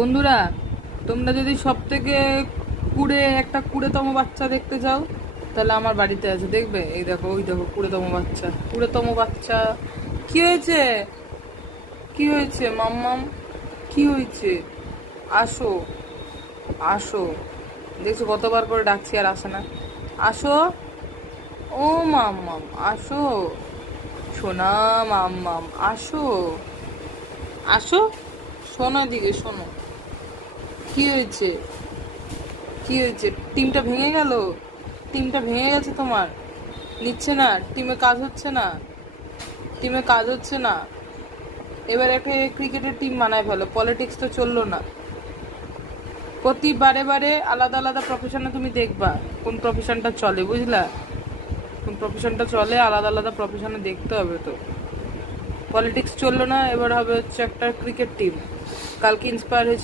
বন্ধুরা, তোমরা যদি সব থেকে কুড়েতম বাচ্চা দেখতে চাও তাহলে আমার বাড়িতে আছে, দেখবে। এই দেখো, ওই দেখো, কুড়েতম বাচ্চা। কি হয়েছে? কি হয়েছে মাম্মাম? কি হয়েছে? আসো, আসো। দেখছো কতবার করে ডাকছি আর আসে না। আসো, ও মাম্মাম আসো, সোনা মাম্মাম আসো, আসো, শোনো দিকে শোনো। কি হয়েছে? কি হয়েছে? টিমটা ভেঙে গেল? টিমটা ভেঙে গেছে তোমার? নিচ্ছে না? টিমে কাজ হচ্ছে না? টিমে কাজ হচ্ছে না? এবার একটা ক্রিকেটের টিম বানায় ফেলো, পলিটিক্স তো চললো না। প্রতি বারে বারে আলাদা আলাদা প্রফেশনে তুমি দেখবা কোন প্রফেশনটা চলে, বুঝলা? কোন প্রফেশনটা চলে, আলাদা আলাদা প্রফেশনে দেখতে হবে তো। পলিটিক্স চললো না, এবার হবে হচ্ছে একটা ক্রিকেট টিম। কালকে ইন্সপায়ার হয়েছে